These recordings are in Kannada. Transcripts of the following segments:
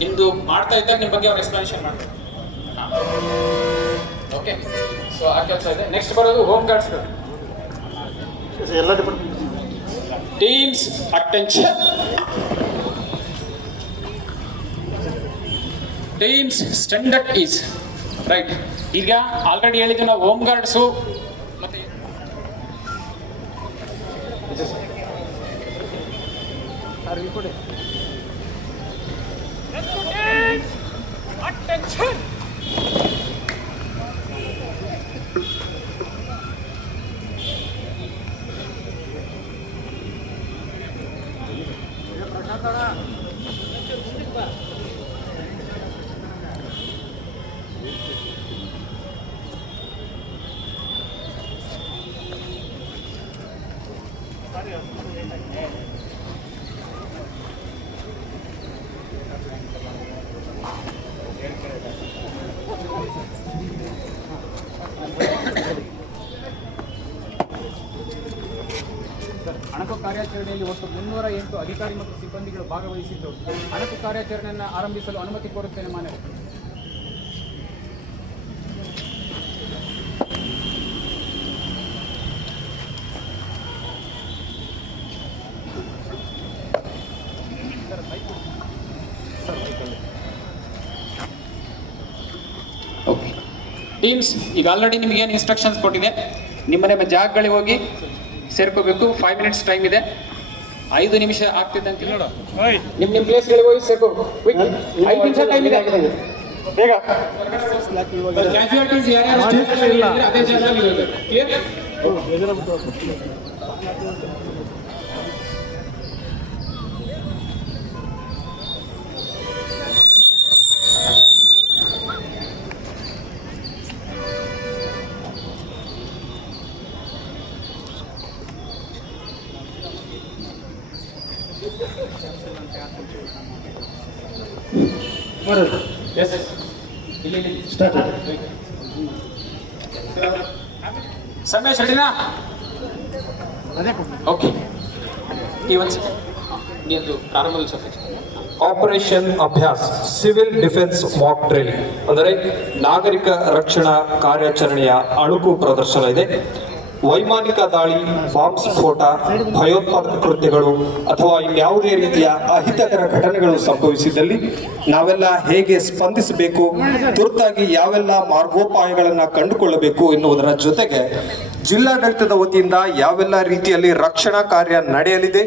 ನಿಮ್ದು ಮಾಡ್ತಾ ಇದ್ದಾಗ ನಿಮ್ಮ ಬಗ್ಗೆ ಅವ್ರು ಎಕ್ಸ್ಪ್ಲನೇಷನ್ ಮಾಡ್ತಾರೆ. ಓಕೆ, ಸೊ ಆ ಕೆಲಸ ಇದೆ. ನೆಕ್ಸ್ಟ್ ಬರೋದು ಹೋಮ್ ಗಾರ್ಡ್ಸ್ಗಳು. ಎಲ್ಲ department teams attention. Teams standard is right. ಈಗ ಆಲ್ರೆಡಿ ಹೇಳಿದ್ವಿ ನಾವು ಹೋಮ್ ಗಾರ್ಡ್ಸು ಮತ್ತೆ ಅಟೆನ್ಷನ್. ಅಣಕು ಕಾರ್ಯಾಚರಣೆಯಲ್ಲಿ ಒಟ್ಟು 308 ಅಧಿಕಾರಿ ಮತ್ತು ಸಿಬ್ಬಂದಿಗಳು ಭಾಗವಹಿಸಿದ್ದು ಅಣಕು ಕಾರ್ಯಾಚರಣೆಯನ್ನು ಆರಂಭಿಸಲು ಅನುಮತಿ ಕೋರುತ್ತೇನೆ ಮಾನ್ಯ. ಓಕೆ ಟೀಮ್ಸ್, ಈಗ ಆಲ್ರೆಡಿ ನಿಮ್ಗೆ ಏನು ಇನ್ಸ್ಟ್ರಕ್ಷನ್ಸ್ ಕೊಟ್ಟಿದೆ, ನಿಮ್ಮ ಜಾಗಗಳಿಗೆ ಹೋಗಿ ಸೇರ್ಕೋಬೇಕು. 5 ಮಿನಿಟ್ಸ್ ಟೈಮ್ ಇದೆ. 5 ನಿಮಿಷ ಆಗ್ತಿದ್ದಂತೆ ನಿಮ್ಮ ಪ್ಲೇಸ್ಗಳಿಗೆ ಹೋಗಿ ಸೇರ್ಕೋಬೇಕು. 5 ನಿಮಿಷ ಟೈಮ್ ಇದೆ. ಬೇಗ ಕ್ಯಾಶುಯಾಲಿಟೀಸ್ ಯಾರ್ಯಾರು ಸ್ಟೇಷನ್ ಇಲ್ಲ ಅದೇ ಜಾಗದಲ್ಲಿ ಇರಬೇಕು. ಕ್ಲಿಯರ್? Yes. ಸ್ಟಾರ್ಟ್. ಸಂದೇಶ್ ರೆಡಿನಾ? ಓಕೆ, ಈ ಒಂದು ನೀನು ಪ್ರಾರಂಭದ ಸಬ್ಜೆಕ್ಟ್ ಆಪರೇಷನ್ ಅಭ್ಯಾಸ್ ಸಿವಿಲ್ ಡಿಫೆನ್ಸ್ ಮಾಕ್ ಡ್ರಿಲ್ ಅಂದರೆ ನಾಗರಿಕ ರಕ್ಷಣಾ ಕಾರ್ಯಾಚರಣೆಯ ಅಣುಕು ಪ್ರದರ್ಶನ ಇದೆ. ವೈಮಾನಿಕ ದಾಳಿ, ಬಾಂಬ್ ಸ್ಫೋಟ, ಭಯೋತ್ಪಾದಕ ಕೃತ್ಯಗಳು ಅಥವಾ ಇನ್ಯಾವುದೇ ರೀತಿಯ ಅಹಿತಕರ ಘಟನೆಗಳು ಸಂಭವಿಸಿದಲ್ಲಿ ನಾವೆಲ್ಲ ಹೇಗೆ ಸ್ಪಂದಿಸಬೇಕು, ತುರ್ತಾಗಿ ಯಾವೆಲ್ಲ ಮಾರ್ಗೋಪಾಯಗಳನ್ನು ಕಂಡುಕೊಳ್ಳಬೇಕು ಎನ್ನುವುದರ ಜೊತೆಗೆ ಜಿಲ್ಲಾಡಳಿತದ ವತಿಯಿಂದ ಯಾವೆಲ್ಲ ರೀತಿಯಲ್ಲಿ ರಕ್ಷಣಾ ಕಾರ್ಯ ನಡೆಯಲಿದೆ,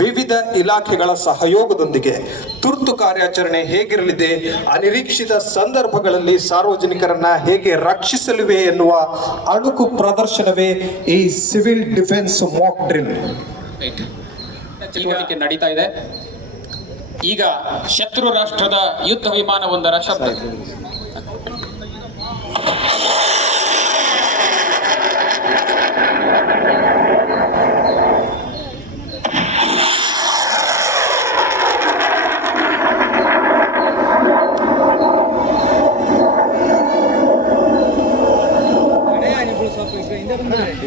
ವಿವಿಧ ಇಲಾಖೆಗಳ ಸಹಯೋಗದೊಂದಿಗೆ ತುರ್ತು ಕಾರ್ಯಾಚರಣೆ ಹೇಗಿರಲಿದೆ, ಅನಿರೀಕ್ಷಿತ ಸಂದರ್ಭಗಳಲ್ಲಿ ಸಾರ್ವಜನಿಕರನ್ನ ಹೇಗೆ ರಕ್ಷಿಸಲಿವೆ ಎನ್ನುವ ಅಣುಕು ಪ್ರದರ್ಶನವೇ ಈ ಸಿವಿಲ್ ಡಿಫೆನ್ಸ್ ಮಾಕ್ ಡ್ರಿಲ್. ಚಟುವಟಿಕೆ ನಡೀತಾ ಇದೆ. ಈಗ ಶತ್ರು ರಾಷ್ಟ್ರದ ಯುದ್ಧ ವಿಮಾನವೊಂದರ ಶಬ್ದ.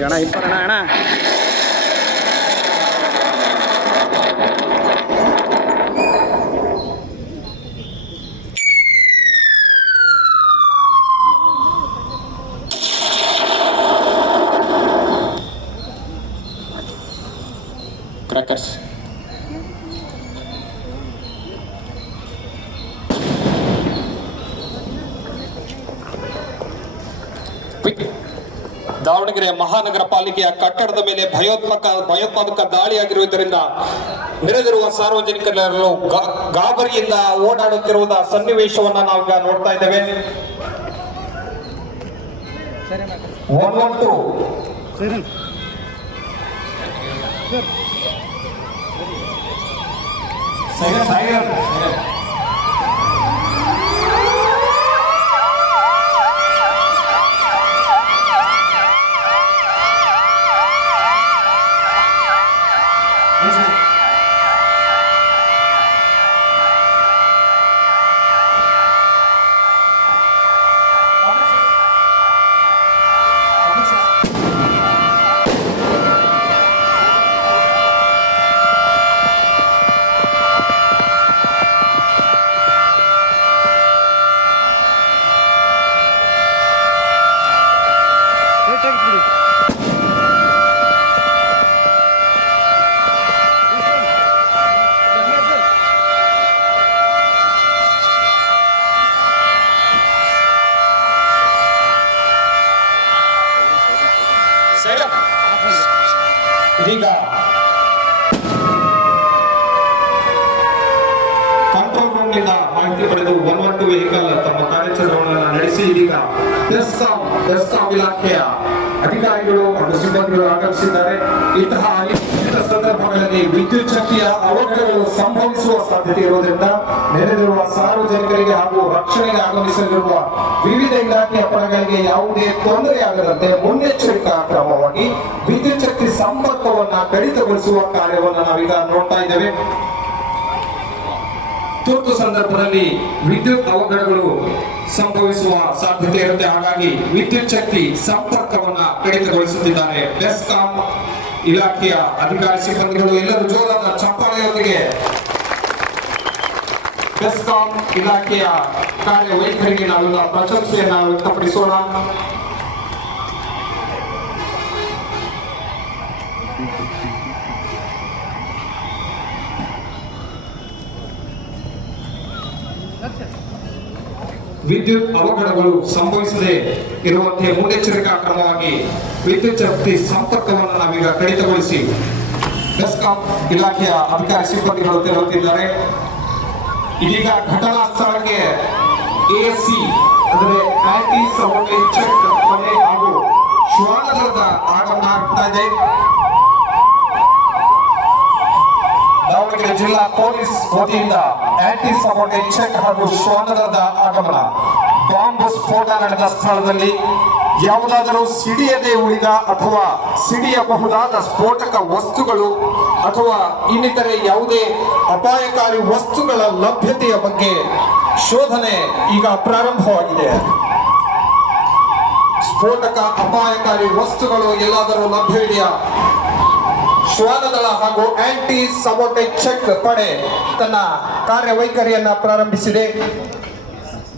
ಅಣ್ಣ ಇಪ್ಪರಣ ಅಣ್ಣ ಕ್ರ್ಯಾಕರ್ಸ್. ದಾವಣಗೆರೆ ಮಹಾನಗರ ಪಾಲಿಕೆಯ ಕಟ್ಟಡದ ಮೇಲೆ ಭಯೋತ್ಪಾದಕ ದಾಳಿಯಾಗಿರುವುದರಿಂದ ನೆರೆದಿರುವ ಸಾರ್ವಜನಿಕರೆಲ್ಲರೂ ಗಾಬರಿಯಿಂದ ಓಡಾಡುತ್ತಿರುವ ಸನ್ನಿವೇಶವನ್ನ ನಾವೀಗ ನೋಡ್ತಾ ಇದ್ದೇವೆ. 112 ಇದೀಗ ಕಂಟ್ರೋಲ್ ರೂಮ್ ನಿಂದ ಮಾಹಿತಿ ಪಡೆದು 112 ವೆಹಿಕಲ್ ತಮ್ಮ ಕಾರ್ಯಾಚರಣೆಗಳನ್ನು ನಡೆಸಿ ಇದೀಗ ಬೆಸ್ಕಾಂ ಇಲಾಖೆಯ ಅಧಿಕಾರಿಗಳು ಹಾಗೂ ಸಿಬ್ಬಂದಿಗಳು ಆಗಮಿಸಿದ್ದಾರೆ. ಇಂತಹ ಅನಿಶ್ಚಿತ ಸಂದರ್ಭಗಳಲ್ಲಿ ವಿದ್ಯುತ್ ಶಕ್ತಿಯ ಅವಘಡಗಳು ಸಂಭವಿಸುವ ಸಾಧ್ಯತೆ ಇರುವುದರಿಂದ ನೆರೆದಿರುವ ಸಾರ್ವಜನಿಕರಿಗೆ ಹಾಗೂ ರಕ್ಷಣೆಗೆ ಆಗಮಿಸಲಿರುವ ವಿವಿಧ ಇಲಾಖೆಯ ಪಡೆಗಳಿಗೆ ಯಾವುದೇ ತೊಂದರೆಯಾಗದಂತೆ ಮುನ್ನೆಚ್ಚರಿಕಾ ಕ್ರಮವಾಗಿ ವಿದ್ಯುತ್ ಶಕ್ತಿ ಸಂಪರ್ಕವನ್ನ ಕಡಿತಗೊಳಿಸುವ ಕಾರ್ಯವನ್ನು ನಾವೀಗ ನೋಡ್ತಾ ಇದ್ದೇವೆ. ತುರ್ತು ಸಂದರ್ಭದಲ್ಲಿ ವಿದ್ಯುತ್ ಅವಘಡಗಳು ಸಂಭವಿಸುವ ಸಾಧ್ಯತೆ ಇರುತ್ತೆ. ಹಾಗಾಗಿ ವಿದ್ಯುತ್ ಶಕ್ತಿ ಸಂಪರ್ಕವನ್ನ ಕಡಿತಗೊಳಿಸುತ್ತಿದ್ದಾರೆ ಬೆಸ್ಕಾಂ ಇಲಾಖೆಯ ಅಧಿಕಾರಿ ಸಿಬ್ಬಂದಿಗಳು. ಎಲ್ಲರೂ ಜೋರಾದ ಚಪ್ಪಾಳೆಯೊಂದಿಗೆ ಬೆಸ್ಕಾಂ ಇಲಾಖೆಯ ಕಾರ್ಯವೈಖರಿಗೆ ನಾವೆಲ್ಲ ಪ್ರಶಂಸೆಯನ್ನ ವ್ಯಕ್ತಪಡಿಸೋಣ. ವಿದ್ಯುತ್ ಅವಘಡಗಳು ಸಂಭವಿಸದೆ ಇರುವಂತೆ ಮುನ್ನೆಚ್ಚರಿಕಾ ಕ್ರಮವಾಗಿ ವಿದ್ಯುತ್ ಶಕ್ತಿ ಸಂಪರ್ಕವನ್ನು ನಾವೀಗ ಕಡಿತಗೊಳಿಸಿ ಬೆಸ್ಕಾಂ ಇಲಾಖೆಯ ಅಧಿಕಾರಿ ಸಿಬ್ಬಂದಿಗಳು ತೆರಳುತ್ತಿದ್ದಾರೆ. ಇದೀಗ ಘಟನಾ ಸ್ಥಳಕ್ಕೆ ಎಸಿ ಅಂದರೆ ಆಂಟಿ ಸಬಾರ್ಡಿನೇಟ್ ಚೆಕ್ ಪಡೆ ಹಾಗೂ ಶ್ವಾನದಳದ ಆಗಮನ ಆಗ್ತಾ ಇದೆ. ದಾವಣಗೆರೆ ಜಿಲ್ಲಾ ಪೊಲೀಸ್ ವತಿಯಿಂದ ಆಂಟಿ ಸಬಾರ್ಡಿನೇಟ್ ಚೆಕ್ ಹಾಗೂ ಶ್ವಾನದಳದ ಆಗಮನ. ಬಾಂಬ್ ಸ್ಫೋಟ ನಡೆದ ಸ್ಥಳದಲ್ಲಿ ಯಾವುದಾದರೂ ಸಿಡಿಯದೆ ಉಳಿದ ಅಥವಾ ಸಿಡಿಯಬಹುದಾದ ಸ್ಫೋಟಕ ವಸ್ತುಗಳು ಅಥವಾ ಇನ್ನಿತರೆ ಯಾವುದೇ ಅಪಾಯಕಾರಿ ವಸ್ತುಗಳ ಲಭ್ಯತೆಯ ಬಗ್ಗೆ ಶೋಧನೆ ಈಗ ಪ್ರಾರಂಭವಾಗಿದೆ. ಸ್ಫೋಟಕ ಅಪಾಯಕಾರಿ ವಸ್ತುಗಳು ಎಲ್ಲಾದರೂ ಲಭ್ಯವಿದೆಯಾ? ಶ್ವಾನದಳ ಹಾಗೂ ಆಂಟಿ ಸಬಾರ್ಡಿನೇಟ್ ಚೆಕ್ ಪಡೆ ತನ್ನ ಕಾರ್ಯವೈಖರಿಯನ್ನ ಪ್ರಾರಂಭಿಸಿದೆ.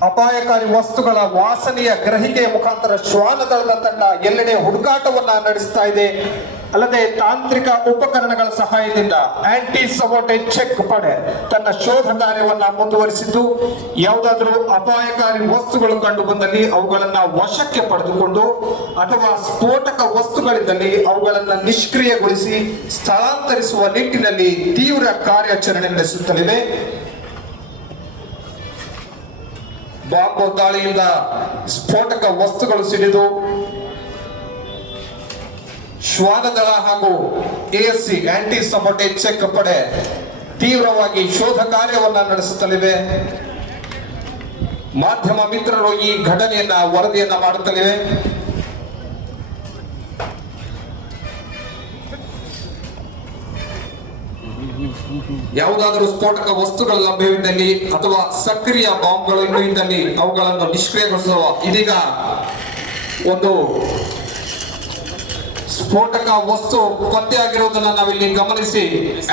ಅಪಾಯಕಾರಿ ವಸ್ತುಗಳ ವಾಸನೆಯ ಗ್ರಹಿಕೆಯ ಮುಖಾಂತರ ಶ್ವಾನದಳದ ತಂಡ ಎಲ್ಲೆಡೆ ಹುಡುಕಾಟವನ್ನ ನಡೆಸ್ತಾ ಇದೆ. ಅಲ್ಲದೆ ತಾಂತ್ರಿಕ ಉಪಕರಣಗಳ ಸಹಾಯದಿಂದ ಆಂಟಿ ಸಬಾರ್ಡಿನೇಟ್ ಚೆಕ್ ಪಡೆ ತನ್ನ ಶೋಧ ಕಾರ್ಯವನ್ನ ಮುಂದುವರಿಸಿದ್ದು, ಯಾವುದಾದರೂ ಅಪಾಯಕಾರಿ ವಸ್ತುಗಳು ಕಂಡು ಬಂದಲ್ಲಿ ಅವುಗಳನ್ನ ವಶಕ್ಕೆ ಪಡೆದುಕೊಂಡು ಅಥವಾ ಸ್ಫೋಟಕ ವಸ್ತುಗಳಿದ್ದಲ್ಲಿ ಅವುಗಳನ್ನ ನಿಷ್ಕ್ರಿಯಗೊಳಿಸಿ ಸ್ಥಳಾಂತರಿಸುವ ನಿಟ್ಟಿನಲ್ಲಿ ತೀವ್ರ ಕಾರ್ಯಾಚರಣೆ ನಡೆಸುತ್ತಲಿದೆ. ಬಾಂಬ್ ದಾಳಿಯಿಂದ ಸ್ಫೋಟಕ ವಸ್ತುಗಳು ಸಿಡಿದು ಶ್ವಾನದಳ ಹಾಗೂ ಎಎಸ್ಸಿ ಆಂಟಿ ಸಬಾರ್ಡಿನೇಟ್ ಚೆಕ್ ಪಡೆ ತೀವ್ರವಾಗಿ ಶೋಧ ಕಾರ್ಯವನ್ನ ನಡೆಸುತ್ತಲಿವೆ. ಮಾಧ್ಯಮ ಮಿತ್ರರು ಈ ಘಟನೆಯನ್ನ ವರದಿಯನ್ನ ಮಾಡುತ್ತಲಿವೆ. ಯಾವುದಾದರೂ ಸ್ಫೋಟಕ ವಸ್ತುಗಳ ಲಭ್ಯವಿದ್ದಲ್ಲಿ ಅಥವಾ ಸಕ್ರಿಯ ಬಾಂಬ್ಗಳು ಇನ್ನೂ ಇದ್ದಲ್ಲಿ ಅವುಗಳನ್ನು ನಿಷ್ಕ್ರಿಯಗೊಳಿಸುವ. ಇದೀಗ ಒಂದು ಸ್ಫೋಟಕ ವಸ್ತು ಪತ್ತೆಯಾಗಿರುವುದನ್ನು ನಾವಿಲ್ಲಿ ಗಮನಿಸಿ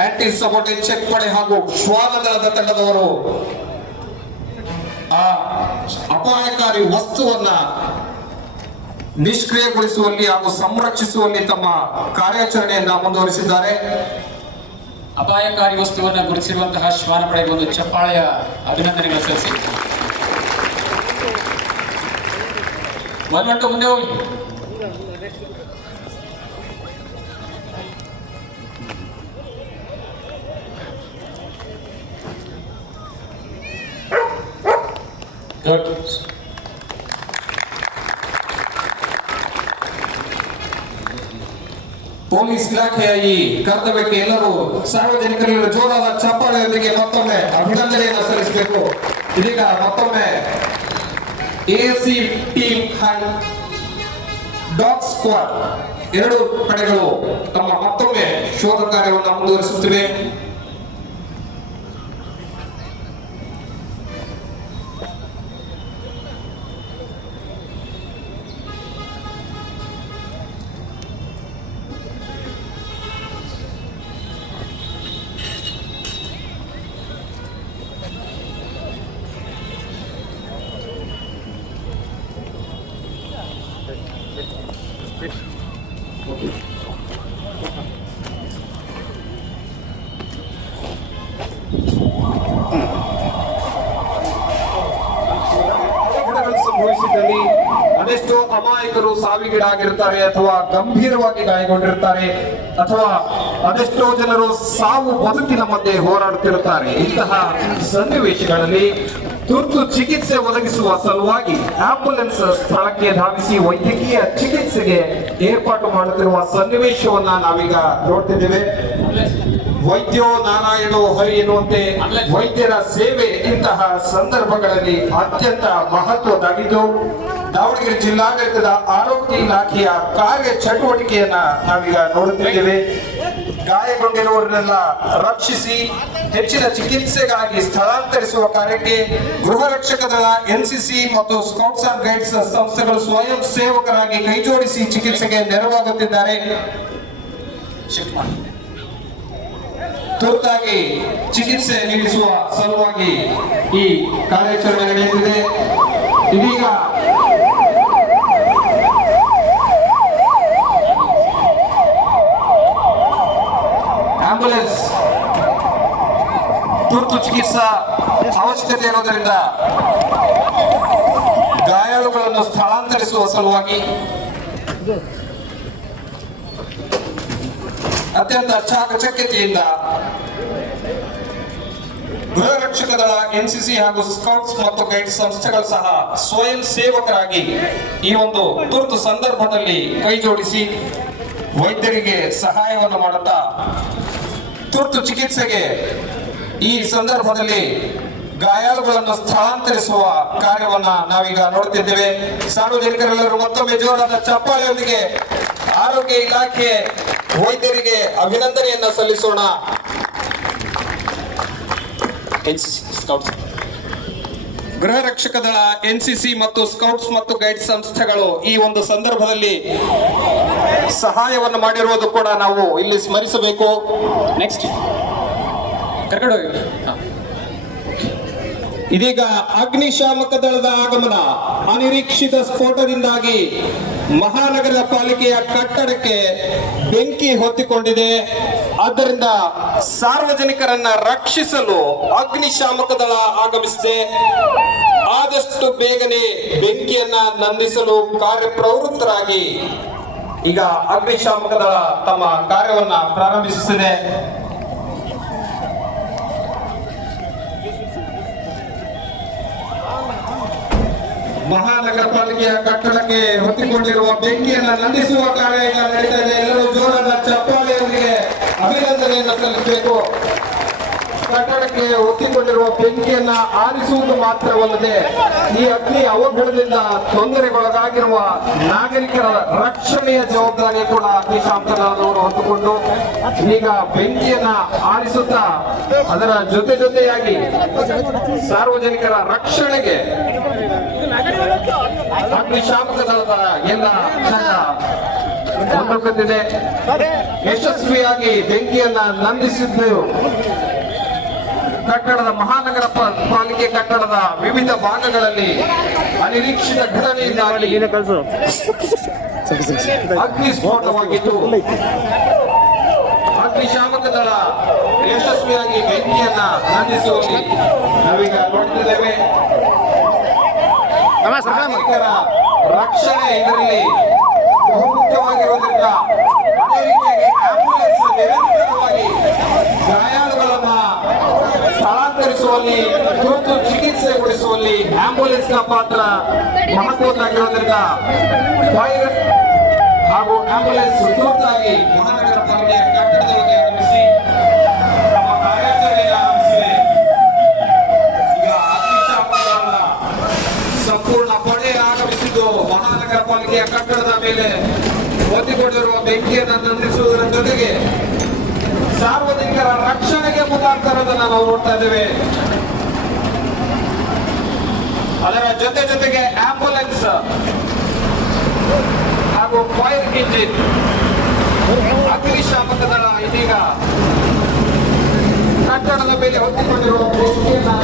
ಆಂಟಿ ಸಬಾರ್ಡಿನೇಟ್ ಚೆಕ್ ಪಡೆ ಹಾಗೂ ಶ್ವಾನದಳದ ತಂಡದವರು ಆ ಅಪಾಯಕಾರಿ ವಸ್ತುವನ್ನ ನಿಷ್ಕ್ರಿಯಗೊಳಿಸುವಲ್ಲಿ ಹಾಗೂ ಸಂರಕ್ಷಿಸುವಲ್ಲಿ ತಮ್ಮ ಕಾರ್ಯಾಚರಣೆಯನ್ನ ಮುಂದುವರಿಸಿದ್ದಾರೆ. ಅಪಾಯಕಾರಿ ವಸ್ತುವನ್ನು ಗುರುತಿಸಿರುವಂತಹ ಶ್ವಾನ ಪಡೆಗೆ ಒಂದು ಚಪ್ಪಾಳೆಯ ಅಭಿನಂದನೆಗಳು ಸಲ್ಲಿಸಿ. ಬಂದ್ಬಿಟ್ಟು ಮುಂದೆ ಹೋಗಿ. ಪೊಲೀಸ್ ಇಲಾಖೆಯ ಈ ಕರ್ತವ್ಯಕ್ಕೆ ಎಲ್ಲರೂ ಸಾರ್ವಜನಿಕರಿಗೆ ಜೋರಾದ ಚಪ್ಪಾಳೆಯೊಂದಿಗೆ ಮತ್ತೊಮ್ಮೆ ಅಭಿನಂದನೆಯನ್ನು ಸಲ್ಲಿಸಬೇಕು. ಇದೀಗ ಮತ್ತೊಮ್ಮೆ ಎಸಿ ಟೀಮ್ ಹಾಗೂ ಡಾಗ್ ಸ್ಕ್ವಾಡ್ ಎರಡು ಪಡೆಗಳು ತಮ್ಮ ಮತ್ತೊಮ್ಮೆ ಶೋಧ ಕಾರ್ಯವನ್ನು ಮುಂದುವರಿಸುತ್ತಿವೆ. ಸಂಭವಿಸಿದಲ್ಲಿ ಅದೆಷ್ಟೋ ಅಮಾಯಕರು ಸಾವಿಗೀಡಾಗಿರ್ತಾರೆ ಅಥವಾ ಗಂಭೀರವಾಗಿ ಗಾಯಗೊಂಡಿರ್ತಾರೆ. ಅಥವಾ ಅದೆಷ್ಟೋ ಜನರು ಸಾವು ಬದುಕಿನ ಮಧ್ಯೆ ಹೋರಾಡುತ್ತಿರುತ್ತಾರೆ. ಇಂತಹ ಸನ್ನಿವೇಶಗಳಲ್ಲಿ ತುರ್ತು ಚಿಕಿತ್ಸೆ ಒದಗಿಸುವ ಸಲುವಾಗಿ ಆಂಬ್ಯುಲೆನ್ಸ್ ಸ್ಥಳಕ್ಕೆ ಧಾವಿಸಿ ವೈದ್ಯಕೀಯ ಚಿಕಿತ್ಸೆಗೆ ಏರ್ಪಾಟು ಮಾಡುತ್ತಿರುವ ಸನ್ನಿವೇಶವನ್ನ ನಾವೀಗ ನೋಡ್ತಿದ್ದೇವೆ. ವೈದ್ಯೋ ನಾರಾಯಣೋ ಹರಿ ಎನ್ನುವಂತೆ ವೈದ್ಯರ ಸೇವೆ ಇಂತಹ ಸಂದರ್ಭಗಳಲ್ಲಿ ಅತ್ಯಂತ ಮಹತ್ವದ್ದಾಗಿದ್ದು, ದಾವಣಗೆರೆ ಜಿಲ್ಲಾಡಳಿತದ ಆರೋಗ್ಯ ಇಲಾಖೆಯ ಕಾರ್ಯ ಚಟುವಟಿಕೆಯನ್ನ ನಾವೀಗ ನೋಡುತ್ತಿದ್ದೇವೆ. ಗಾಯಗೊಂಡಿರುವವರನ್ನೆಲ್ಲ ರಕ್ಷಿಸಿ ಹೆಚ್ಚಿನ ಚಿಕಿತ್ಸೆಗಾಗಿ ಸ್ಥಳಾಂತರಿಸುವ ಕಾರ್ಯಕ್ಕೆ ಗೃಹ ರಕ್ಷಕ ದಳ, ಎನ್ಸಿಸಿ ಮತ್ತು ಸ್ಕೌಟ್ಸ್ ಅಂಡ್ ಗೈಡ್ಸ್ ಸಂಸ್ಥೆಗಳು ಸ್ವಯಂ ಸೇವಕರಾಗಿ ಕೈಜೋಡಿಸಿ ಚಿಕಿತ್ಸೆಗೆ ನೆರವಾಗುತ್ತಿದ್ದಾರೆ. ತುರ್ತಾಗಿ ಚಿಕಿತ್ಸೆ ನೀಡಿಸುವ ಸಲುವಾಗಿ ಈ ಕಾರ್ಯಾಚರಣೆ ನಡೆಯುತ್ತಿದೆ. ಇದೀಗ ಆಂಬ್ಯುಲೆನ್ಸ್ ತುರ್ತು ಚಿಕಿತ್ಸಾ ಅವಶ್ಯಕತೆ ಇರುವುದರಿಂದ ಗಾಯಾಳುಗಳನ್ನು ಸ್ಥಳಾಂತರಿಸುವ ಸಲುವಾಗಿ ಅತ್ಯಂತ ಚಾಕಚಕ್ಯತೆಯಿಂದ ಗೃಹ ರಕ್ಷಕ ದಳ, ಎನ್ಸಿಸಿ ಹಾಗೂ ಸ್ಕೌಟ್ಸ್ ಮತ್ತು ಗೈಡ್ಸ್ ಸಂಸ್ಥೆಗಳು ಸಹ ಸ್ವಯಂ ಸೇವಕರಾಗಿ ಈ ಒಂದು ತುರ್ತು ಸಂದರ್ಭದಲ್ಲಿ ಕೈ ಜೋಡಿಸಿ ವೈದ್ಯರಿಗೆ ಸಹಾಯವನ್ನು ಮಾಡುತ್ತಾ ತುರ್ತು ಚಿಕಿತ್ಸೆಗೆ ಈ ಸಂದರ್ಭದಲ್ಲಿ ಗಾಯಾಳುಗಳನ್ನು ಸ್ಥಳಾಂತರಿಸುವ ಕಾರ್ಯವನ್ನ ನಾವೀಗ ನೋಡುತ್ತಿದ್ದೇವೆ. ಸಾರ್ವಜನಿಕರೆಲ್ಲರೂ ಮತ್ತೊಮ್ಮೆ ಜೋರಾದ ಚಪ್ಪಾಳೆಯೊಂದಿಗೆ ಆರೋಗ್ಯ ಇಲಾಖೆ ವೈದ್ಯರಿಗೆ ಅಭಿನಂದನೆಯನ್ನ ಸಲ್ಲಿಸೋಣ. ಗೃಹ ರಕ್ಷಕ ದಳ, ಎನ್ಸಿಸಿ ಮತ್ತು ಸ್ಕೌಟ್ಸ್ ಮತ್ತು ಗೈಡ್ಸ್ ಸಂಸ್ಥೆಗಳು ಈ ಒಂದು ಸಂದರ್ಭದಲ್ಲಿ ಸಹಾಯವನ್ನು ಮಾಡಿರುವುದು ಕೂಡ ನಾವು ಇಲ್ಲಿ ಸ್ಮರಿಸಬೇಕು. ನೆಕ್ಸ್ಟ್ ಕರ್ಕೊಂಡು ಹೋಗಿ. ಇದೀಗ ಅಗ್ನಿಶಾಮಕ ದಳದ ಆಗಮನ. ಅನಿರೀಕ್ಷಿತ ಸ್ಫೋಟದಿಂದಾಗಿ ಮಹಾನಗರ ಪಾಲಿಕೆಯ ಕಟ್ಟಡಕ್ಕೆ ಬೆಂಕಿ ಹೊತ್ತಿಕೊಂಡಿದೆ. ಆದ್ದರಿಂದ ಸಾರ್ವಜನಿಕರನ್ನ ರಕ್ಷಿಸಲು ಅಗ್ನಿಶಾಮಕ ದಳ ಆಗಮಿಸಿದೆ. ಆದಷ್ಟು ಬೇಗನೆ ಬೆಂಕಿಯನ್ನ ನಂದಿಸಲು ಕಾರ್ಯಪ್ರವೃತ್ತರಾಗಿ ಈಗ ಅಗ್ನಿಶಾಮಕ ದಳ ತಮ್ಮ ಕಾರ್ಯವನ್ನ ಪ್ರಾರಂಭಿಸುತ್ತಿದೆ. ಮಹಾನಗರ ಪಾಲಿಕೆಯ ಕಟ್ಟಡಕ್ಕೆ ಹೊತ್ತಿಕೊಂಡಿರುವ ಬೆಂಕಿಯನ್ನ ನಂದಿಸುವ ಕಾರ್ಯ ಈಗ ನಡೀತಾ ಇದೆ. ಎಲ್ಲರೂ ಜೋರಾದ ಚಪ್ಪಾಳೆಯೊಂದಿಗೆ ಅಭಿನಂದನೆಯನ್ನು ಸಲ್ಲಿಸಬೇಕು. ಕಟ್ಟಡಕ್ಕೆ ಹೊತ್ತಿಕೊಂಡಿರುವ ಬೆಂಕಿಯನ್ನ ಆರಿಸುವುದು ಮಾತ್ರವಲ್ಲದೆ ಈ ಅಗ್ನಿ ಅವಘಡದಿಂದ ತೊಂದರೆಗೊಳಗಾಗಿರುವ ನಾಗರಿಕರ ರಕ್ಷಣೆಯ ಜವಾಬ್ದಾರಿ ಕೂಡ ಅಗ್ನಿಶಾಮಕ ದಳದವರು ಹೊತ್ತುಕೊಂಡು ಈಗ ಬೆಂಕಿಯನ್ನ ಆರಿಸುತ್ತಾ ಅದರ ಜೊತೆಯಾಗಿ ಸಾರ್ವಜನಿಕರ ರಕ್ಷಣೆಗೆ ಅಗ್ನಿಶಾಮಕ ದಳದ ಎಲ್ಲ ಮುಂದುವರೆದಿದೆ. ಯಶಸ್ವಿಯಾಗಿ ಬೆಂಕಿಯನ್ನ ನಂದಿಸಿದ್ದು ಕಟ್ಟಡದ ಮಹಾನಗರ ಪಾಲಿಕೆ ಕಟ್ಟಡದ ವಿವಿಧ ಭಾಗಗಳಲ್ಲಿ ಅನಿರೀಕ್ಷಿತ ಘಟನೆಯಿಂದಾಗಿ ಅಗ್ನಿ ಸ್ಫೋಟವಾಗಿದ್ದು ಅಗ್ನಿಶಾಮಕ ದಳ ಯಶಸ್ವಿಯಾಗಿ ಬೆಂಕಿಯನ್ನ ನಂದಿಸುವಲ್ಲಿ ನಾವೀಗ ನೋಡ್ತಿದ್ದೇವೆ. ನಾಗರಿಕರ ರಕ್ಷಣೆ ಇದರಲ್ಲಿ ಬಹುಮುಖ್ಯವಾಗಿರುವುದರಿಂದ ಅದೇ ರೀತಿಯಾಗಿ ಆಂಬ್ಯುಲೆನ್ಸ್ ನಿರಂತರವಾಗಿ ಗಾಯಾಳುಗಳನ್ನ ಸ್ಥಳಾಂತರಿಸುವಲ್ಲಿ, ತುರ್ತು ಚಿಕಿತ್ಸೆಗೊಳಿಸುವಲ್ಲಿ ಆಂಬ್ಯುಲೆನ್ಸ್ ನ ಪಾತ್ರ ಮಹತ್ವದ್ದಾಗಿರುವುದರಿಂದ ಫೈರ್ ಹಾಗೂ ಆಂಬ್ಯುಲೆನ್ಸ್ ತುರ್ತಾಗಿ ಮಹಾನಗರ ಪಾಲಿಕೆಯ ಕಟ್ಟಡದೊಳಗೆ ಆಗಮಿಸಿ ತಮ್ಮ ಕಾರ್ಯಾಚರಣೆಯನ್ನು ಆರಂಭಿಸಿವೆ. ಈಗ ಅಗ್ನಿಶಾಮಕ ದಳದ ಸಂಪೂರ್ಣ ಪಡೆ ಆಗಮಿಸಿದ್ದು ಮಹಾನಗರ ಪಾಲಿಕೆಯ ಕಟ್ಟಡದ ಮೇಲೆ ಹೊತ್ತಿಕೊಂಡಿರುವ ಬೆಂಕಿಯನ್ನು ನಂದಿಸುವುದರ ಜೊತೆಗೆ ಸಾರ್ವಜನಿಕರ ರಕ್ಷಣೆಗೆ ಮುಂದಾಗ್ತಿರೋದನ್ನ ನಾವು ನೋಡ್ತಾ ಇದ್ದೇವೆ. ಅದರ ಜೊತೆಗೆ ಆಂಬ್ಯುಲೆನ್ಸ್ ಹಾಗೂ ಫೈರ್ ಇಂಜಿನ್, ಅಗ್ನಿಶಾಮಕ ದಳ ಇದೀಗ ಕಟ್ಟಡದ ಮೇಲೆ ಹೊತ್ತಿಕೊಂಡಿರುವ ಬೆಂಕಿಯನ್ನು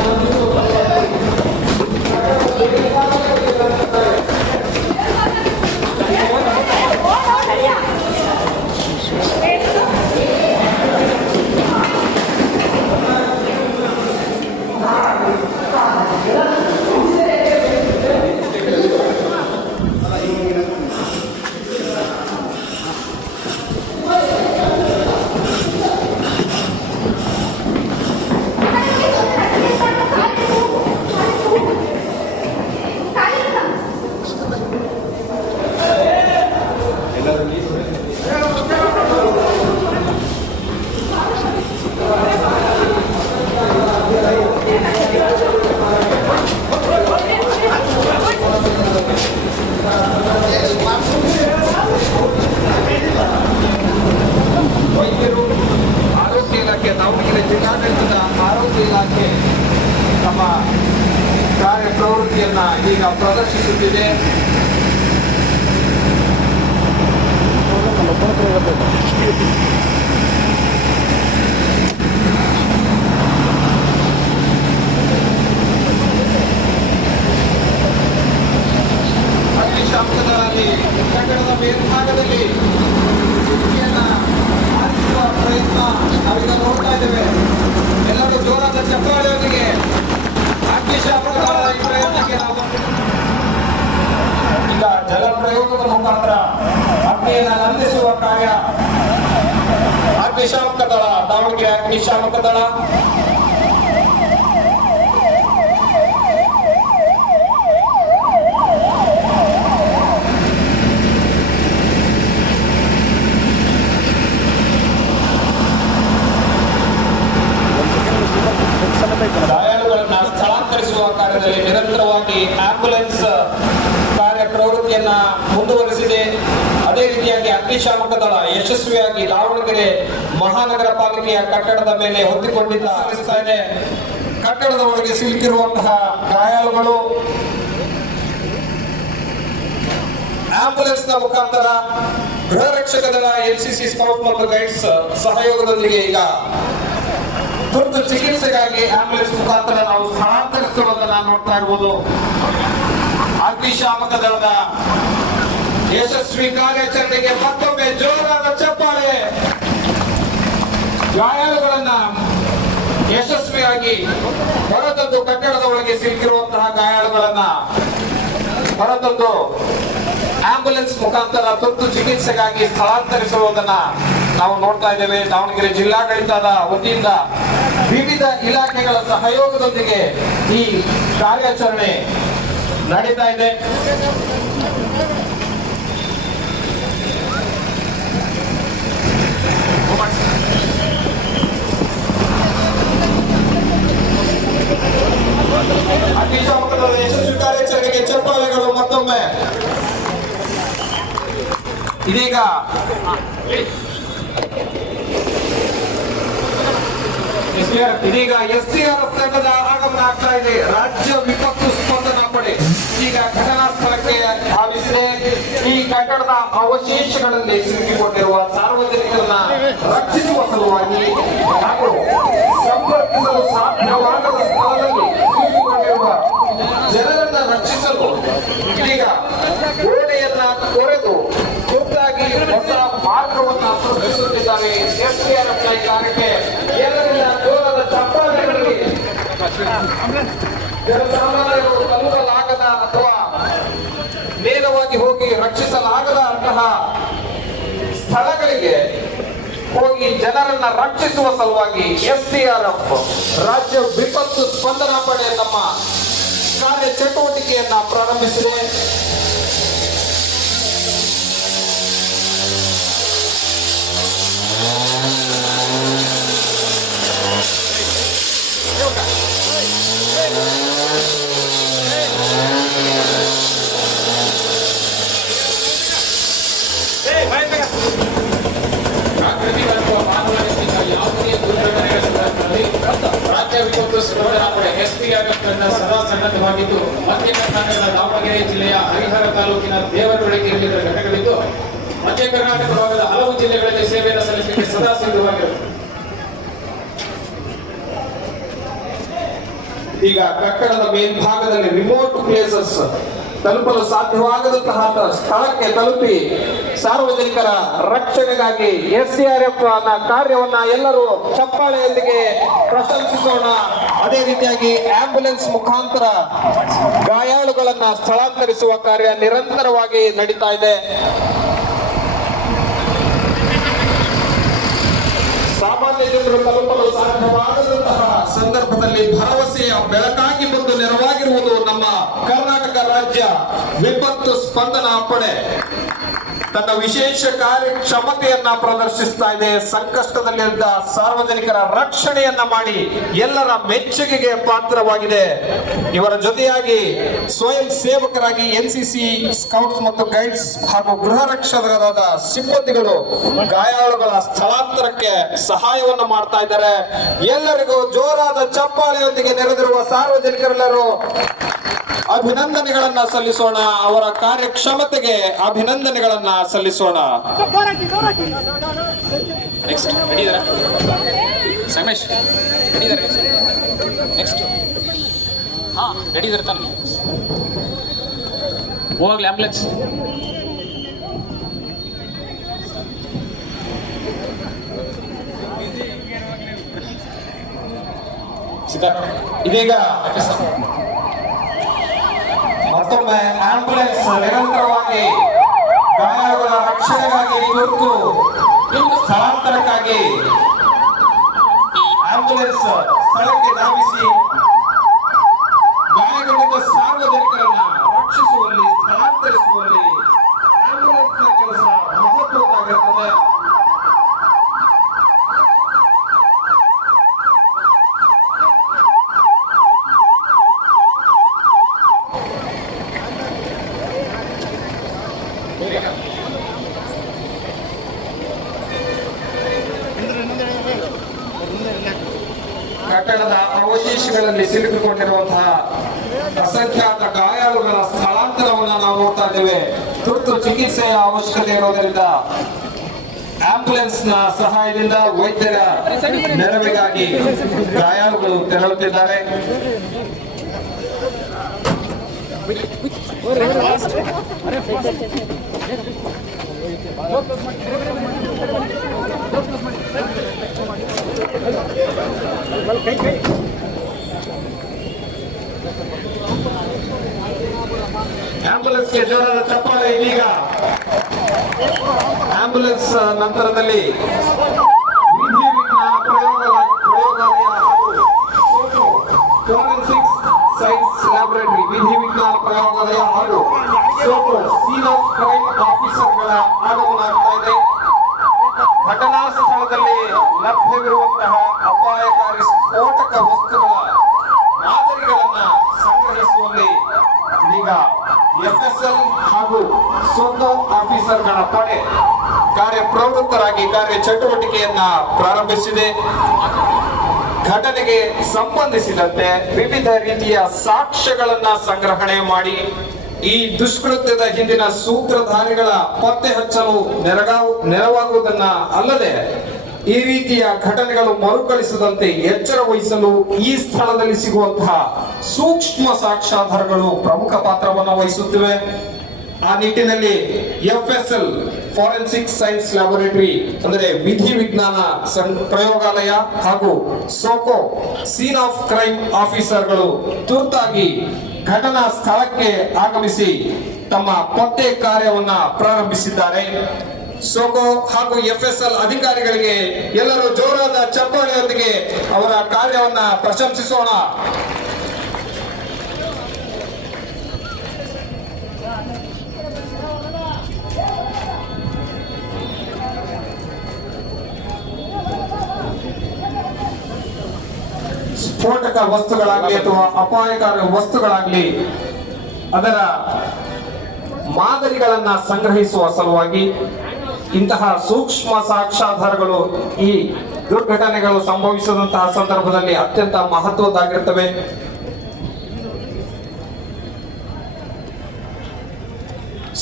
ಕಾರ್ಯ ಪ್ರವೃತ್ತಿಯನ್ನ ಈಗ ಪ್ರದರ್ಶಿಸುತ್ತಿದೆ. ಅಗ್ನಿಶಾಮಕ ದಳದಲ್ಲಿ ಕಟ್ಟಡದ ಮೇಲ್ಭಾಗದಲ್ಲಿ ಬೆಂಕಿಯನ್ನ ಆರಿಸುವ ಪ್ರಯತ್ನ ನಾವೀಗ ನೋಡ್ತಾ ಇದ್ದೇವೆ. ಎಲ್ಲರೂ ಜೋರಾದ ಚಪ್ಪಾಳೆಯೊಂದಿಗೆ ಅಗ್ನಿಶಾಮಕ ದಳದ ಈ ಪ್ರಯತ್ನಕ್ಕೆ ನಾವು ಈಗ ಜಲ ಪ್ರಯೋಗದ ಮುಖಾಂತರ ಅಗ್ನಿಯನ್ನ ನಂದಿಸುವ ಕಾರ್ಯ. ಅಗ್ನಿಶಾಮಕ ದಳ, ದಾವಣಗೆರೆ ಅಗ್ನಿಶಾಮಕ ದಳ ಗಾಯಾಳುಗಳನ್ನ ಸ್ಥಳಾಂತರಿಸುವ ಕಾರ್ಯದಲ್ಲಿ ನಿರಂತರವಾಗಿ ಆಂಬ್ಯುಲೆನ್ಸ್ ಕಾರ್ಯ ಪ್ರವೃತ್ತಿಯನ್ನ ಮುಂದುವರಿಸಿದೆ. ಅದೇ ರೀತಿಯಾಗಿ ಅಗ್ನಿಶಾಮಕ ದಳ ಯಶಸ್ವಿಯಾಗಿ ದಾವಣಗೆರೆ ಮಹಾನಗರ ಪಾಲಿಕೆಯ ಕಟ್ಟಡದ ಮೇಲೆ ಹೊಂದಿಕೊಂಡಿದ್ದ ಇದೆ. ಕಟ್ಟಡದ ಒಳಗೆ ಸಿಲುಕಿರುವಂತಹ ಗಾಯಾಳುಗಳು ಆಂಬ್ಯುಲೆನ್ಸ್ ನ ಮುಖಾಂತರ ಗೃಹ ರಕ್ಷಕ ದಳ, ಎನ್ಸಿಸಿ ಸ್ಕೌಟ್ ಮತ್ತು ಗೈಡ್ಸ್ ಸಹಯೋಗದೊಂದಿಗೆ ಈಗ ತುರ್ತು ಚಿಕಿತ್ಸೆಗಾಗಿ ಆಂಬ್ಯುಲೆನ್ಸ್ ಮುಖಾಂತರ ನಾವು ಸ್ಥಳಾಂತರಿಸುವುದನ್ನು ನೋಡ್ತಾ ಇರ್ಬೋದು. ಅಗ್ನಿಶಾಮಕ ದಳದ ಯಶಸ್ವಿ ಕಾರ್ಯಾಚರಣೆಗೆ ಮತ್ತೊಮ್ಮೆ ಜೋರಾದ ಚಪ್ಪಾಳೆ. ಗಾಯಾಳುಗಳನ್ನ ಯಶಸ್ವಿಯಾಗಿ ಹೊರತಂದು ಕಟ್ಟಡದ ಒಳಗೆ ಸಿಲುಕಿರುವಂತಹ ಗಾಯಾಳುಗಳನ್ನ ಹೊರತಂದು ಆಂಬ್ಯುಲೆನ್ಸ್ ಮುಖಾಂತರ ತುರ್ತು ಚಿಕಿತ್ಸೆಗಾಗಿ ಸ್ಥಳಾಂತರಿಸುವುದನ್ನ ನಾವು ನೋಡ್ತಾ ಇದ್ದೇವೆ. ದಾವಣಗೆರೆ ಜಿಲ್ಲಾಡಳಿತದ ವತಿಯಿಂದ ವಿವಿಧ ಇಲಾಖೆಗಳ ಸಹಯೋಗದೊಂದಿಗೆ ಈ ಕಾರ್ಯಾಚರಣೆ ನಡೀತಾ ಇದೆ. ಅಗ್ನಿಶಾಮಕ ದಳದ ಯಶಸ್ವಿ ಕಾರ್ಯಾಚರಣೆಗೆ ಚಪ್ಪಾಳೆಗಳು ಮತ್ತೊಮ್ಮೆ. ಇದೀಗ SDRF ತಂಡದ ಆಗಮನ ಆಗ್ತಾ ಇದೆ. ರಾಜ್ಯ ವಿಪತ್ತು ಸ್ಪಂದನಾ ಪಡೆ ಈಗ ಘಟನಾ ಸ್ಥಳಕ್ಕೆ ಧಾವಿಸಿದೆ. ಈ ಕಟ್ಟಡದ ಅವಶೇಷಗಳಲ್ಲಿ ಸಿಲುಕಿಕೊಂಡಿರುವ ಸಾರ್ವಜನಿಕರನ್ನ ರಕ್ಷಿಸುವ ಸಲುವಾಗಿ ಹಾಗೂ ಸಂಪರ್ಕಿಸಲು ಸಾಧ್ಯವಾಗದ ಸ್ಥಳದಲ್ಲಿ ಸಿಲುಕಿಕೊಂಡಿರುವ ಜನರನ್ನ ರಕ್ಷಿಸಲು ಈಗ ಗೋಡೆಯನ್ನ ಕೊರೆದು ತುರ್ತಾಗಿ ಹೊಸ ಮಾರ್ಗವನ್ನು ಸೃಷ್ಟಿಸುತ್ತಿದ್ದಾರೆ. SDRF ನ ಕಾರ್ಯಕ್ಕೆ ಎಲ್ಲರಿಂದ ಜೋರಾದ ಚಪ್ಪಾಳೆಗಳಿಗೆ. ಜನಸಾಮಾನ್ಯರು ತಲುಪಲಾಗದ ಅಥವಾ ನೇರವಾಗಿ ಹೋಗಿ ರಕ್ಷಿಸಲಾಗದ ಅಂತಹ ಸ್ಥಳಗಳಿಗೆ ಹೋಗಿ ಜನರನ್ನ ರಕ್ಷಿಸುವ ಸಲುವಾಗಿ SDRF ರಾಜ್ಯ ವಿಪತ್ತು ಸ್ಪಂದನಾ ಪಡೆ ತಮ್ಮ ಕಾರ್ಯ ಚಟುವಟಿಕೆಯನ್ನ ಪ್ರಾರಂಭಿಸಿದೆ. ರಾಜ್ಯ ವಿಪತ್ತು ಸ್ಪಂದನಾ ಪಡೆ SDRF ಸದಾ ಸನ್ನದ್ಧವಾಗಿದ್ದು ಮಧ್ಯ ಕರ್ನಾಟಕದ ದಾವಣಗೆರೆ ಜಿಲ್ಲೆಯ ಹರಿಹರ ತಾಲೂಕಿನ ದೇವರಹೊಳೆ ಕೇಂದ್ರದ ಘಟಕವಿದ್ದು ಮಧ್ಯ ಕರ್ನಾಟಕ ಭಾಗದ ಹಲವು ಜಿಲ್ಲೆಗಳಲ್ಲಿ ಸೇವೆಯನ್ನು ಸಲ್ಲಿಸಲಿಕ್ಕೆ ಸದಾ ಸಿದ್ಧವಾಗಿರುತ್ತದೆ. ಈಗ ಕಟ್ಟಡದ ಮೇಲ್ಭಾಗದಲ್ಲಿ ರಿಮೋಟ್ ಪ್ಲೇಸಸ್ ತಲುಪಲು ಸಾಧ್ಯವಾಗದಂತಹ ಸ್ಥಳಕ್ಕೆ ತಲುಪಿ ಸಾರ್ವಜನಿಕರ ರಕ್ಷಣೆಗಾಗಿ SDRF ನ ಕಾರ್ಯವನ್ನ ಎಲ್ಲರೂ ಚಪ್ಪಾಳೆಯೊಂದಿಗೆ ಪ್ರಶಂಸಿಸೋಣ. ಅದೇ ರೀತಿಯಾಗಿ ಆಂಬ್ಯುಲೆನ್ಸ್ ಮುಖಾಂತರ ಗಾಯಾಳುಗಳನ್ನ ಸ್ಥಳಾಂತರಿಸುವ ಕಾರ್ಯ ನಿರಂತರವಾಗಿ ನಡೀತಾ ಇದೆ. ಸಾಮಾನ್ಯ ಜನರು ತಲುಪಲು ಸಾಧ್ಯವಾಗದಂತಹ ಸಂದರ್ಭದಲ್ಲಿ ಭರವಸೆಯ ಬೆಳಕಾಗಿ ಬಂದು ನೆರವಾಗಿರುವುದು ನಮ್ಮ ಕರ್ನಾಟಕ ರಾಜ್ಯ ವಿಪತ್ತು ಸ್ಪಂದನಾ ಪಡೆ. ತನ್ನ ವಿಶೇಷ ಕಾರ್ಯಕ್ಷಮತೆಯನ್ನ ಪ್ರದರ್ಶಿಸ್ತಾ ಇದೆ. ಸಂಕಷ್ಟದಲ್ಲಿದ್ದ ಸಾರ್ವಜನಿಕರ ರಕ್ಷಣೆಯನ್ನ ಮಾಡಿ ಎಲ್ಲರ ಮೆಚ್ಚುಗೆಗೆ ಪಾತ್ರವಾಗಿದೆ. ಇವರ ಜೊತೆಯಾಗಿ ಸ್ವಯಂ ಸೇವಕರಾಗಿ ಎನ್ಸಿಸಿ ಸ್ಕೌಟ್ಸ್ ಮತ್ತು ಗೈಡ್ಸ್ ಹಾಗೂ ಗೃಹ ರಕ್ಷಕರಾದ ಸಿಬ್ಬಂದಿಗಳು ಗಾಯಾಳುಗಳ ಸ್ಥಳಾಂತರಕ್ಕೆ ಸಹಾಯವನ್ನ ಮಾಡ್ತಾ ಇದ್ದಾರೆ. ಎಲ್ಲರಿಗೂ ಜೋರಾದ ಚಪ್ಪಾಳೆಯೊಂದಿಗೆ ನೆರೆದಿರುವ ಸಾರ್ವಜನಿಕರೆಲ್ಲರೂ ಅಭಿನಂದನೆಗಳನ್ನ ಸಲ್ಲಿಸೋಣ. ಅವರ ಕಾರ್ಯಕ್ಷಮತೆಗೆ ಅಭಿನಂದನೆಗಳನ್ನ ಸಲ್ಲಿಸೋಣ. ನೆಕ್ಸ್ಟ್ ರೆಡಿ ಇದಾರ ಸಂಗಮೇಶ್? ರೆಡಿ ಇದಾರೆ ನೆಕ್ಸ್ಟ್? ಹಾ ರೆಡಿ ಇದಾರೆ ತಾನೆ? ಹೋಗ್ಲಿ ಆಂಬುಲೆನ್ಸ್. ಇದೀಗ ಮತ್ತೊಮ್ಮೆ ಆಂಬುಲೆನ್ಸ್ ನಿರಂತರವಾಗಿ ಗಾಯಾಳುಗಳ ರಕ್ಷಣೆಗಾಗಿ ತುರ್ತು ಸ್ಥಳಾಂತರಕ್ಕಾಗಿ ಆಂಬುಲೆನ್ಸ್ ಸ್ಥಳಕ್ಕೆ ಧಾವಿಸಿ ಗಾಯಗೊಂಡ ಸಾರ್ವಜನಿಕರನ್ನ ರಕ್ಷಿಸುವಲ್ಲಿ, ಸ್ಥಳಾಂತರಿಸುವಲ್ಲಿ ಆಂಬುಲೆನ್ಸ್ನ ಕೆಲಸ ಮಹತ್ವದ್ದಾಗಿರುತ್ತದೆ. ಕಟ್ಟಡದ ಅವಶೇಷಗಳಲ್ಲಿ ಸಿಲುಕಿಕೊಂಡಿರುವಂತಹ ಅಸಂಖ್ಯಾತ ಗಾಯಾಳುಗಳ ಸ್ಥಳಾಂತರವನ್ನು ನಾವು ನೋಡ್ತಾ ಇದ್ದೇವೆ. ತುರ್ತು ಚಿಕಿತ್ಸೆಯ ಅವಶ್ಯಕತೆ ಇರೋದರಿಂದ ಆಂಬುಲೆನ್ಸ್ ನ ಸಹಾಯದಿಂದ ವೈದ್ಯರ ನೆರವಿಗಾಗಿ ಗಾಯಾಳುಗಳು ತೆರಳುತ್ತಿದ್ದಾರೆ. ಆಂಬುಲೆನ್ಸ್ಗೆ ಜೋರಾದ ಚಪ್ಪಾಳೆ. ಇದೀಗ ಆಂಬುಲೆನ್ಸ್ ನಂತರದಲ್ಲಿ ವಿಧಿ ವಿಜ್ಞಾನ ಪ್ರಯೋಗಾಲಯ ಹಾಗೂ ಫೋರೆನ್ಸಿಕ್ ಸೈನ್ಸ್ ಲ್ಯಾಬೊರೇಟರಿ, ವಿಧಿ ವಿಜ್ಞಾನ ಪ್ರಯೋಗಾಲಯ ಹಾಗೂ ಸೋಪೋ ಸೀನ್ ಆಫ್ ಕ್ರೈಮ್ ಆಫೀಸರ್ಗಳ ಆಗಮನ ಆಗ್ತಾ ಇದೆ. ಘಟನಾ ಸ್ಥಳದಲ್ಲಿ ಲಭ್ಯವಿರುವಂತಹ ಅಪಾಯಕಾರಿ ಸ್ಫೋಟಕ ವಸ್ತುಗಳ ಮಾದರಿಗಳನ್ನ ಸಂಗ್ರಹಿಸುವಲ್ಲಿ ಇದೀಗ ಎಫ್ಎಸ್ಎಲ್ ಹಾಗೂ ಸೋಟೋ ಆಫೀಸರ್ಗಳ ಪಡೆ ಕಾರ್ಯಪ್ರವೃತ್ತರಾಗಿ ಕಾರ್ಯಚಟುವಟಿಕೆಯನ್ನ ಪ್ರಾರಂಭಿಸಿದೆ. ಘಟನೆಗೆ ಸಂಬಂಧಿಸಿದಂತೆ ವಿವಿಧ ರೀತಿಯ ಸಾಕ್ಷ್ಯಗಳನ್ನ ಸಂಗ್ರಹಣೆ ಮಾಡಿ ಈ ದುಷ್ಕೃತ್ಯದ ಹಿಂದಿನ ಸೂತ್ರಧಾರಿಗಳ ಪತ್ತೆ ಹಚ್ಚಲು ನೆರವಾಗುವುದನ್ನ ಅಲ್ಲದೆ ಈ ರೀತಿಯ ಘಟನೆಗಳು ಮರುಕಳಿಸದಂತೆ ಎಚ್ಚರ ವಹಿಸಲು ಈ ಸ್ಥಳದಲ್ಲಿ ಸಿಗುವಂತಹ ಸೂಕ್ಷ್ಮ ಸಾಕ್ಷ್ಯಾಧಾರಗಳು ಪ್ರಮುಖ ಪಾತ್ರವನ್ನು ವಹಿಸುತ್ತಿವೆ. ಆ ನಿಟ್ಟಿನಲ್ಲಿ ಎಫ್ಎಸ್ಎಲ್ ಫಾರೆನ್ಸಿಕ್ ಸೈನ್ಸ್ ಲ್ಯಾಬೊರೇಟರಿ ಅಂದರೆ ವಿಧಿ ವಿಜ್ಞಾನ ಪ್ರಯೋಗಾಲಯ ಹಾಗೂ ಸೋಕೋ ಸೀನ್ ಆಫ್ ಕ್ರೈಮ್ ಆಫೀಸರ್ಗಳು ತುರ್ತಾಗಿ ಘಟನಾ ಸ್ಥಳಕ್ಕೆ ಆಗಮಿಸಿ ತಮ್ಮ ಪತ್ತೆ ಕಾರ್ಯವನ್ನ ಪ್ರಾರಂಭಿಸಿದ್ದಾರೆ. ಸೋಕೋ ಹಾಗೂ ಎಫ್ಎಸ್ಎಲ್ ಅಧಿಕಾರಿಗಳಿಗೆ ಎಲ್ಲರೂ ಜೋರಾದ ಚಪ್ಪಾಳೆಯೊಂದಿಗೆ ಅವರ ಕಾರ್ಯವನ್ನ ಪ್ರಶಂಸಿಸೋಣ. ಸ್ಫೋಟಕ ವಸ್ತುಗಳಾಗ್ಲಿ ಅಥವಾ ಅಪಾಯಕಾರಿ ವಸ್ತುಗಳಾಗ್ಲಿ ಅದರ ಮಾದರಿಗಳನ್ನ ಸಂಗ್ರಹಿಸುವ ಸಲುವಾಗಿ ಇಂತಹ ಸೂಕ್ಷ್ಮ ಸಾಕ್ಷ್ಯಾಧಾರಗಳು ಈ ದುರ್ಘಟನೆಗಳು ಸಂಭವಿಸಿದಂತಹ ಸಂದರ್ಭದಲ್ಲಿ ಅತ್ಯಂತ ಮಹತ್ವದ್ದಾಗಿರ್ತವೆ.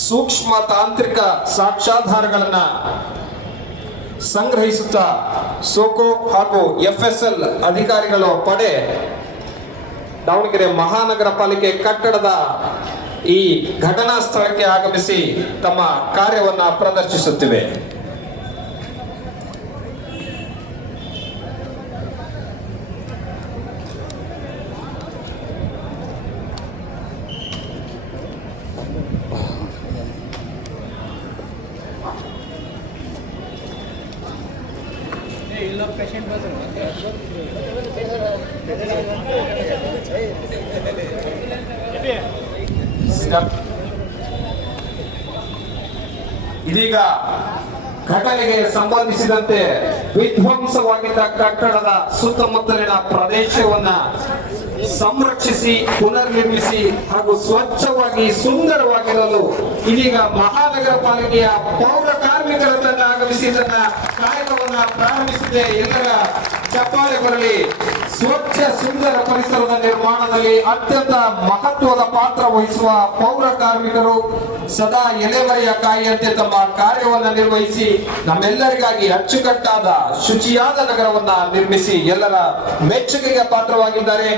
ಸೂಕ್ಷ್ಮ ತಾಂತ್ರಿಕ ಸಾಕ್ಷ್ಯಾಧಾರಗಳನ್ನ ಸಂಗ್ರಹಿಸುತ್ತಾ ಸೋಕೋ ಹಾಗೂ ಎಫ್ಎಸ್ಎಲ್ ಅಧಿಕಾರಿಗಳ ಪಡೆ ದಾವಣಗೆರೆ ಮಹಾನಗರ ಪಾಲಿಕೆ ಕಟ್ಟಡದ ಈ ಘಟನಾ ಸ್ಥಳಕ್ಕೆ ಆಗಮಿಸಿ ತಮ್ಮ ಕಾರ್ಯವನ್ನ ಪ್ರದರ್ಶಿಸುತ್ತಿವೆ. ಇದೀಗ ಘಟನೆಗೆ ಸಂಬಂಧಿಸಿದಂತೆ ವಿಧ್ವಂಸವಾಗಿದ್ದ ಕಟ್ಟಡದ ಸುತ್ತಮುತ್ತಲಿನ ಪ್ರದೇಶವನ್ನ ಸಂರಕ್ಷಿಸಿ ಪುನರ್ನಿರ್ಮಿಸಿ ಹಾಗೂ ಸ್ವಚ್ಛವಾಗಿ ಸುಂದರವಾಗಿರಲು ಇದೀಗ ಮಹಾನಗರ ಪಾಲಿಕೆಯ ಪೌರ ಕಾರ್ಮಿಕರ ತಂಡ ಆಗಮಿಸಿ ತನ್ನ ಕಾರ್ಯವನ್ನ ಪ್ರಾರಂಭಿಸಿದೆ. ಎಲ್ಲರ ಚಪ್ಪಾಳೆ ಬರಲಿ. ಸ್ವಚ್ಛ ಸುಂದರ ಪರಿಸರದ ನಿರ್ಮಾಣದಲ್ಲಿ ಅತ್ಯಂತ ಮಹತ್ವದ ಪಾತ್ರ ವಹಿಸುವ ಪೌರ ಕಾರ್ಮಿಕರು ಸದಾ ಎಲೆಮರೆಯ ಕಾಯಿಯಂತೆ ತಮ್ಮ ಕಾರ್ಯವನ್ನು ನಿರ್ವಹಿಸಿ ನಮ್ಮೆಲ್ಲರಿಗಾಗಿ ಅಚ್ಚುಕಟ್ಟಾದ ಶುಚಿಯಾದ ನಗರವನ್ನ ನಿರ್ಮಿಸಿ ಎಲ್ಲರ ಮೆಚ್ಚುಗೆಗೆ ಪಾತ್ರವಾಗಿದ್ದಾರೆ.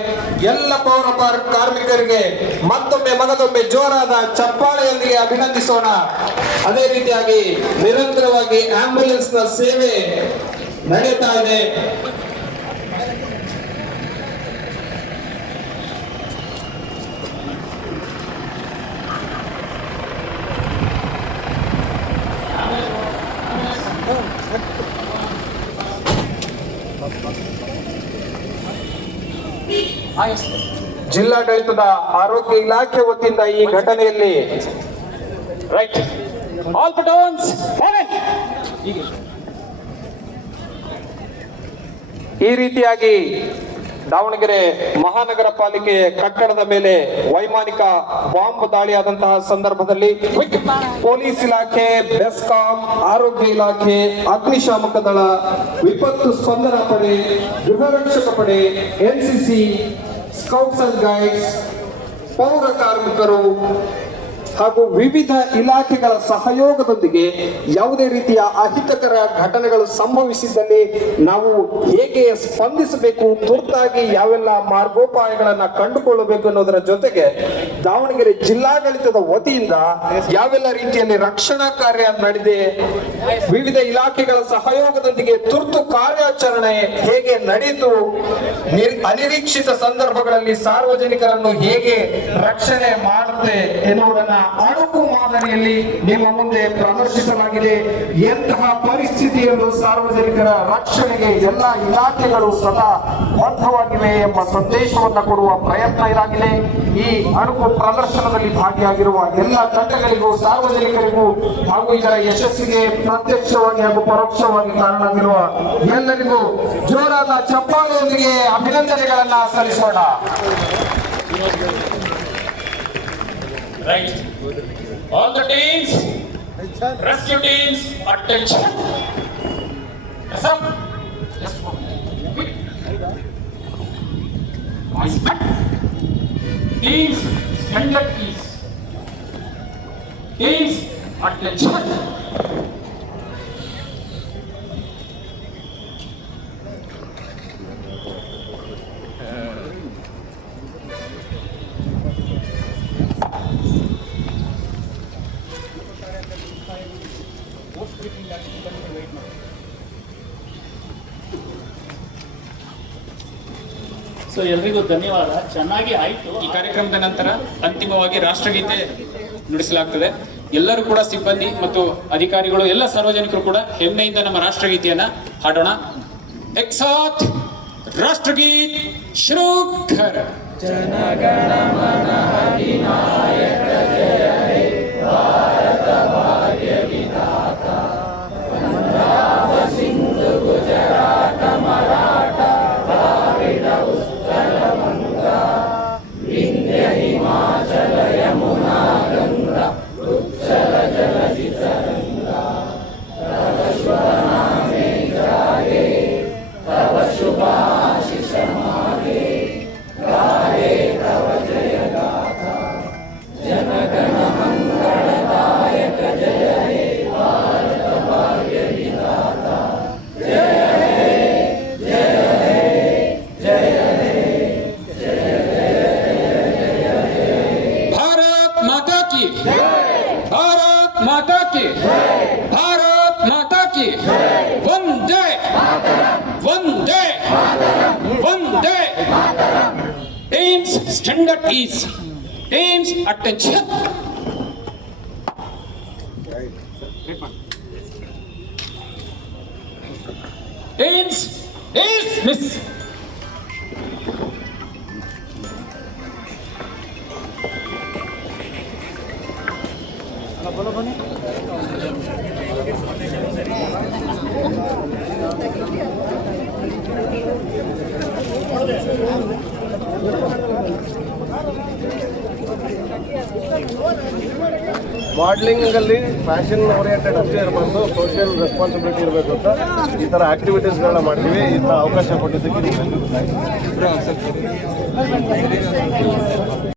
ಎಲ್ಲ ಪೌರ ಕಾರ್ಮಿಕರಿಗೆ ಮತ್ತೊಮ್ಮೆ ಮಗದೊಮ್ಮೆ ಜೋರಾದ ಚಪ್ಪಾಳೆಯೊಂದಿಗೆ ಅಭಿನಂದಿಸೋಣ. ಅದೇ ರೀತಿಯಾಗಿ ನಿರಂತರವಾಗಿ ಆಂಬ್ಯುಲೆನ್ಸ್ ನ ಸೇವೆ ನಡೆಯುತ್ತಾ ಇದೆ. ಜಿಲ್ಲಾಡಳಿತದ ಆರೋಗ್ಯ ಇಲಾಖೆ ವತಿಯಿಂದ ಈ ಘಟನೆಯಲ್ಲಿ ರೈಟ್ ಆಲ್ ಬಟನ್ಸ್ ಈ ರೀತಿಯಾಗಿ ದಾವಣಗೆರೆ ಮಹಾನಗರ ಪಾಲಿಕೆ ಕಟ್ಟಡದ ಮೇಲೆ ವೈಮಾನಿಕ ಬಾಂಬ್ ದಾಳಿಯಾದಂತಹ ಸಂದರ್ಭದಲ್ಲಿ ಪೊಲೀಸ್ ಇಲಾಖೆ, ಬೆಸ್ಕಾಂ, ಆರೋಗ್ಯ ಇಲಾಖೆ, ಅಗ್ನಿಶಾಮಕ ದಳ, ವಿಪತ್ತು ಸ್ಪಂದನಾ ಪಡೆ, ಗೃಹ ರಕ್ಷಕ ಪಡೆ, ಎನ್ಸಿಸಿ, ಸ್ಕೌಟ್ಸ್ ಅಂಡ್ ಗೈಡ್ಸ್, ಪೌರ ಕಾರ್ಮಿಕರು ಹಾಗೂ ವಿವಿಧ ಇಲಾಖೆಗಳ ಸಹಯೋಗದೊಂದಿಗೆ ಯಾವುದೇ ರೀತಿಯ ಅಹಿತಕರ ಘಟನೆಗಳು ಸಂಭವಿಸಿದ್ದಲ್ಲಿ ನಾವು ಹೇಗೆ ಸ್ಪಂದಿಸಬೇಕು, ತುರ್ತಾಗಿ ಯಾವೆಲ್ಲ ಮಾರ್ಗೋಪಾಯಗಳನ್ನ ಕಂಡುಕೊಳ್ಳಬೇಕು ಅನ್ನೋದರ ಜೊತೆಗೆ ದಾವಣಗೆರೆ ಜಿಲ್ಲಾಡಳಿತದ ವತಿಯಿಂದ ಯಾವೆಲ್ಲ ರೀತಿಯಲ್ಲಿ ರಕ್ಷಣಾ ಕಾರ್ಯ ನಡೆದಿದೆ, ವಿವಿಧ ಇಲಾಖೆಗಳ ಸಹಯೋಗದೊಂದಿಗೆ ತುರ್ತು ಕಾರ್ಯಾಚರಣೆ ಹೇಗೆ ನಡೆಯಿತು, ಅನಿರೀಕ್ಷಿತ ಸಂದರ್ಭಗಳಲ್ಲಿ ಸಾರ್ವಜನಿಕರನ್ನು ಹೇಗೆ ರಕ್ಷಣೆ ಮಾಡುತ್ತೆ ಎನ್ನುವುದನ್ನ ಅಣುಕು ಮಾದರಿಯಲ್ಲಿ ನಿಮ್ಮ ಮುಂದೆ ಪ್ರದರ್ಶಿಸಲಾಗಿದೆ. ಎಂತಹ ಪರಿಸ್ಥಿತಿಯಲ್ಲೂ ಸಾರ್ವಜನಿಕರ ರಕ್ಷಣೆಗೆ ಎಲ್ಲ ಇಲಾಖೆಗಳು ಸದಾ ಬದ್ಧವಾಗಿವೆ ಎಂಬ ಸಂದೇಶವನ್ನು ಕೊಡುವ ಪ್ರಯತ್ನ ಇದಾಗಿದೆ. ಈ ಅಣುಕು ಪ್ರದರ್ಶನದಲ್ಲಿ ಭಾಗಿಯಾಗಿರುವ ಎಲ್ಲ ತಂಡಗಳಿಗೂ, ಸಾರ್ವಜನಿಕರಿಗೂ ಹಾಗೂ ಇದರ ಯಶಸ್ಸಿಗೆ ಪ್ರತ್ಯಕ್ಷವಾಗಿ ಹಾಗೂ ಪರೋಕ್ಷವಾಗಿ ಕಾರಣವಾಗಿರುವ ಎಲ್ಲರಿಗೂ ಜೋರಾದ ಚಪ್ಪಾಳೆಯೊಂದಿಗೆ ಅಭಿನಂದನೆಗಳನ್ನ ಸಲ್ಲಿಸೋಣ. Right. All the teams, rescue teams, attention. Yes, up. Just one. Quick. Nice back. Teams, standard keys. Teams, attention. So ಎಲ್ರಿಗೂ ಧನ್ಯವಾದ, ಚೆನ್ನಾಗಿ ಆಯ್ತು. ಈ ಕಾರ್ಯಕ್ರಮದ ನಂತರ ಅಂತಿಮವಾಗಿ ರಾಷ್ಟ್ರಗೀತೆ ನುಡಿಸಲಾಗ್ತದೆ. ಎಲ್ಲರೂ ಕೂಡ ಸಿಬ್ಬಂದಿ ಮತ್ತು ಅಧಿಕಾರಿಗಳು, ಎಲ್ಲ ಸಾರ್ವಜನಿಕರು ಕೂಡ ಹೆಮ್ಮೆಯಿಂದ ನಮ್ಮ ರಾಷ್ಟ್ರಗೀತೆಯನ್ನ ಹಾಡೋಣ. ಏಕ್ ಸಾಥ್ ರಾಷ್ಟ್ರಗೀತ್ ಶುರು ಕರ್. ಜನಗಣ ಮನ ಅಧಿನಾಯಕ ಜಯ ಹೇ ಭಾರತ ಭಾಗ್ಯ ವಿಧಾತ, ಪಂಜಾಬ ಸಿಂಧು ಗುಜರಾಟ ಮರಾಠ ದ್ರಾವಿಡ ಉತ್ಕಲ ಬಂಗಾ, ವಿಂಧ್ಯ ಹಿಮಾಚಲ ಯಮುನಾ ಗಂಗಾ ಉಚ್ಚಲ ಜಲಧಿ ತರಂಗಾ, ತವ ಶುಭ ನಾಮೆ ಜಾಗೆ ತವ ಶುಭಾಶಿಷ ಮಾಗೆ, गाहे तव जय गाथा, जनगण मंगलदायक जय हे भारत भाग्य विधाता, जय हे जय हे जय हे जय जय जय भारत माता की, भारत माता की, भारत माता की, वंदे वंदे वंदे. Teams, standard is. Teams, attention. Teams, dismiss. ಮಾಡಲಿಂಗಲ್ಲಿ ಫ್ಯಾಷನ್ ಓರಿಯೆಂಟೆಡ್ ಅಷ್ಟೇ ಇರಬಾರ್ದು, ಸೋಷಿಯಲ್ ರೆಸ್ಪಾನ್ಸಿಬಿಲಿಟಿ ಇರಬೇಕು ಅಂತ ಈ ಥರ ಆಕ್ಟಿವಿಟೀಸ್ಗಳನ್ನ ಮಾಡ್ತೀವಿ. ಈ ಥರ ಅವಕಾಶ ಕೊಟ್ಟಿದ್ದಕ್ಕೆ